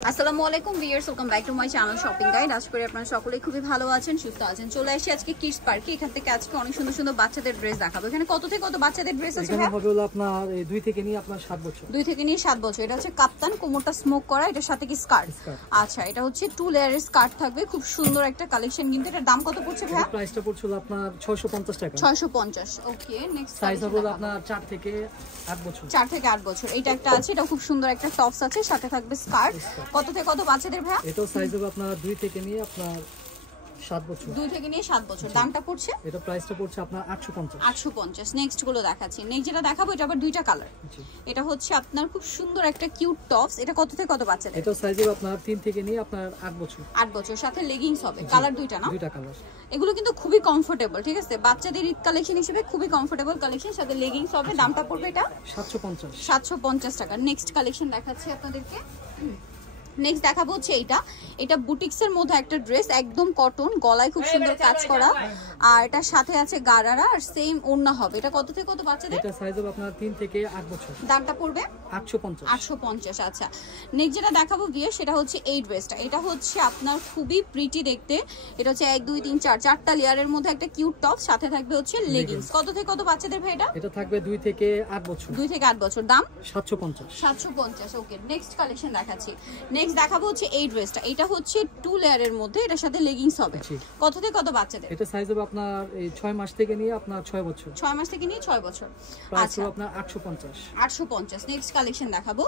আসসালামু আলাইকুম viewers, welcome back to my channel shopping guide. আশা করি আপনারা সকলেই খুবই ভালো আছেন, সুস্থ আছেন। চলে আসি আজকে কিডস পার্কে। এখান থেকে আজকে অনেক সুন্দর সুন্দর বাচ্চাদের ড্রেস দেখাবো। এখানে কত থেকে কত বাচ্চাদের ড্রেস আছে? এখানে হবে হলো আপনার 2 থেকে নিয়ে আপনার 7 বছর। 2 থেকে নিয়ে 7 বছর। এটা হচ্ছে কাপ্তান, কোমরটা স্মোক করা, এটার সাথে কি স্কার্ট? আচ্ছা, এটা হচ্ছে 2 লেয়ারের স্কার্ট থাকবে। খুব সুন্দর একটা কালেকশন। কিন্তু এটার দাম কত পড়ছে ভাই? প্রাইসটা পড়ছে হলো আপনার 650 টাকা। 650। ওকে, নেক্সট সাইজ হবে আপনার 4 থেকে 8 বছর। 4 থেকে 8 বছর। এটা একটা আছে, এটা খুব সুন্দর একটা টপস আছে, সাথে থাকবে স্কার্ট। কত থেকে কত বাচ্চাদের ভাই? এটাও সাইজ হবে আপনার 2 থেকে নিয়ে আপনার 7 বছর। 2 থেকে নিয়ে 7 বছর। দামটা পড়ছে? এটা প্রাইসটা পড়ছে আপনার 850। 850। নেক্সট গুলো দেখাচ্ছি। নেক্সট যেটা দেখাবো এটা আবার দুইটা কালার। এটা হচ্ছে আপনার খুব সুন্দর একটা কিউট টপস। এটা কত থেকে কত বাচ্চাদের? এটা সাইজ হবে আপনার 3 থেকে নিয়ে আপনার 8 বছর। 8 বছর। সাথে লেগিংস হবে। কালার দুইটা না? দুইটা কালার। এগুলো কিন্তু খুবই কমফোর্টেবল, ঠিক আছে? বাচ্চাদের ঈদ কালেকশন হিসেবে খুবই কমফোর্টেবল কালেকশন, সাথে লেগিংস হবে। দামটা পড়বে এটা 750। 750 টাকা। নেক্সট কালেকশন দেখাচ্ছি আপনাদেরকে। নেক্সট দেখাবো হচ্ছে এটা বুটিক্সের মধ্যে একটা ড্রেস, একদম কটন, গলায় খুব সুন্দর কাজ করা, আর এটার সাথে আছে গারারা, আর সেম ওড়না হবে। এটা কত থেকে কত বাচ্চাদের? এটা সাইজ হবে আপনার 3 থেকে 8 বছর। দামটা পড়বে 850। 850। আচ্ছা, নেক্সট যেটা দেখাবো গিয়ে সেটা হচ্ছে এই ড্রেসটা। এটা হচ্ছে আপনার খুবই প্রিটি দেখতে। এটা হচ্ছে 1 2 3 4 চারটা লেয়ারের মধ্যে একটা কিউট টপ, সাথে থাকবে হচ্ছে লেগিংস। কত থেকে কত বাচ্চাদের ভাই এটা? এটা থাকবে 2 থেকে 8 বছর। 2 থেকে 8 বছর। দাম 750। 750। ওকে, নেক্সট কালেকশন দেখাচ্ছি। নেক্সট দেখাবো হচ্ছে এই ড্রেসটা। এটা হচ্ছে 2 লেয়ারের মধ্যে, এটার সাথে লেগিংস হবে। কত থেকে কত বাচ্চাদের? এটা সাইজ হবে আপনার 6 মাস থেকে নিয়ে আপনার 6 বছর। 6 মাস থেকে নিয়ে 6 বছর। আচ্ছা, আপনার 850। 850। নেক্সট কালেকশন দেখাবো।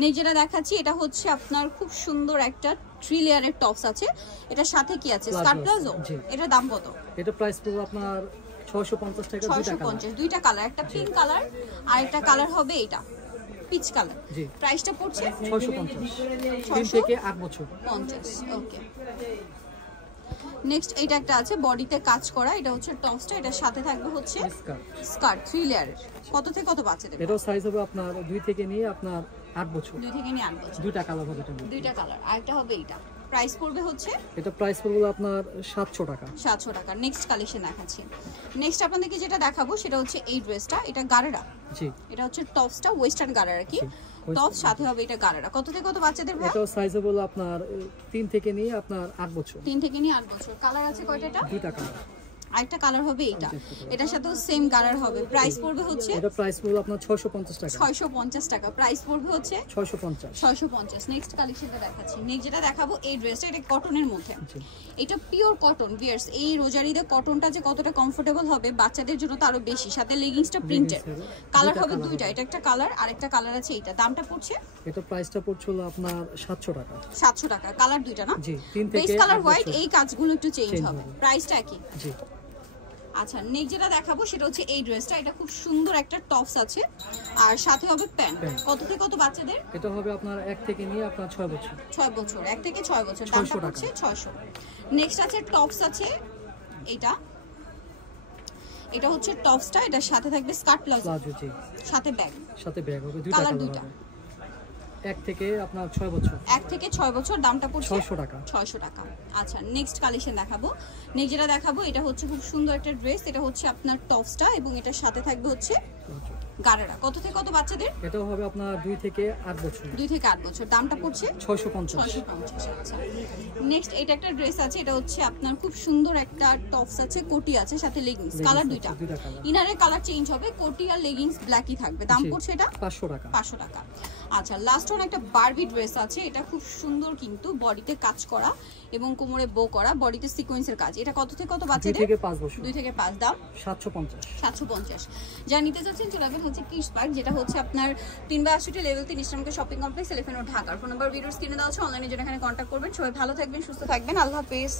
নেক্সট যেটা দেখাচ্ছি এটা হচ্ছে আপনার খুব সুন্দর একটা 3 লেয়ারের টপস আছে। এটার সাথে কি আছে? Skirt palazzo. এটার দাম কত? এটা প্রাইস পড়বে আপনার 650 টাকা। 650। দুইটা কালার, একটা পিঙ্ক কালার আর একটা কালার হবে এটা পিচ কালার। জি, প্রাইসটা পড়ছে 650। 3 থেকে 8 বছর। 50। ওকে, নেক্সট এটা একটা আছে বডিতে কাজ করা। এটা হচ্ছে টপসটা, এটার সাথে থাকবে হচ্ছে স্কার্ট 3 লেয়ারের। কত থেকে কত বাচ্চাদের? এটাও সাইজ হবে আপনার 2 থেকে নিয়ে আপনার 8 বছর। 2 থেকে নিয়ে 8 বছর। দুইটা কালার হবে। দুইটা কালার, আরেকটা হবে এটা। প্রাইস পড়বে হচ্ছে এটা প্রাইস পড়বে আপনার 700 টাকা। 700 টাকা। নেক্সট কালেকশন দেখাচ্ছি। নেক্সট আপনাদেরকে যেটা দেখাবো সেটা হচ্ছে এই ড্রেসটা। এটা গারারা। জি, এটা হচ্ছে টপসটা ওয়েস্টার্ন গারারা, কি টপ, সাথে হবে এটা গারারা। কত থেকে কত বাচ্চাদের ভাই? এটাও সাইজ হবে আপনার 3 থেকে নিয়ে আপনার 8 বছর। 3 থেকে নিয়ে 8 বছর। কালার আছে কয়টা? এটা দুইটা কালার। আরেকটা কালার হবে এটা, এটার সাথেও সেম কালার হবে। প্রাইস পড়বে হচ্ছে এটা প্রাইস পড়বে আপনার 650 টাকা। 650 টাকা। প্রাইস পড়বে হচ্ছে 650। 650। নেক্সট কালেকশনটা দেখাচ্ছি। নেক্সট যেটা দেখাবো এই ড্রেসটা, এটা কটনের মধ্যে। এটা পিওর কটন ভিউয়ার্স। এই রোজারিতে কটনটা যে কতটা কমফোর্টেবল হবে বাচ্চাদের জন্য তো আরো বেশি, সাথে লেগিংসটা প্রিন্টেড। কালার হবে দুইটা, এটা একটা কালার আর একটা কালার আছে এটা। দামটা পড়ছে? এটা প্রাইসটা পড়ছে হলো আপনার 700 টাকা। 700 টাকা। কালার দুইটা না? জি, 3 থেকে বেস কালার হোয়াইট, এই কাজগুলো একটু চেঞ্জ হবে। প্রাইসটা কি? জি। আচ্ছা, নেক্সট যেটা দেখাবো সেটা হচ্ছে এই ড্রেসটা। এটা খুব সুন্দর একটা টপস আছে আর সাথে হবে প্যান্ট। কত থেকে কত বাচ্চাদের? এটা হবে আপনার 1 থেকে নিয়ে আপনার 6 বছর। 6 বছর। 1 থেকে 6 বছর। দামটা হচ্ছে 600। নেক্সট আছে টপস আছে এটা হচ্ছে টপসটা, এটার সাথে থাকবে স্কার্ট প্লাজো। জি, সাথে ব্যাগ হবে। দুইটা কালার দুইটা। 1 থেকে আপনার 6 বছর। 1 থেকে 6 বছর। দামটা পড়ছে 600 টাকা। 600 টাকা। আচ্ছা, নেক্সট কালেকশন দেখাবো। নেক্সট যেটা দেখাবো এটা হচ্ছে খুব সুন্দর একটা ড্রেস। এটা হচ্ছে আপনার টপসটা এবং এটার সাথে থাকবে হচ্ছে গারারা। কত থেকে কত বাচ্চাদের? এটাও হবে আপনার 2 থেকে 8 বছর। 2 থেকে 8 বছর। দামটা পড়ছে 650। 650। আচ্ছা, নেক্সট এটা একটা ড্রেস আছে। এটা হচ্ছে আপনার খুব সুন্দর একটা টপস আছে, কোটি আছে, সাথে লেগিংস। কালার দুইটা, ইনারের কালার চেঞ্জ হবে। কোটি আর লেগিংস ব্ল্যাকই থাকবে। দাম পড়ছে এটা 500 টাকা। 500 টাকা। আচ্ছা, লাস্ট ওয়ান একটা বারবি ড্রেস আছে। এটা খুব সুন্দর কিন্তু বডিতে কাজ করা এবং কোমরে বো করা, বডিতে সিকোয়েন্সের কাজ। এটা কত থেকে কত বাচ্চাদের? 2 থেকে 5 বছর। 2 থেকে 5। দাম 750। 750। যা নিতে চাচ্ছেন চলে আসবেন হচ্ছে কিডস পার্ক, যেটা হচ্ছে আপনার 3/68 লেভেল 3 ইসলামকে shopping complex, elephant road, Dhaka. Phone number ভিডিওর স্ক্রিনে দেওয়া আছে, অনলাইনে জন্য এখানে কন্ট্যাক্ট করবেন। সবাই ভালো থাকবেন, সুস্থ থাকবেন। আল্লাহ হাফেজ।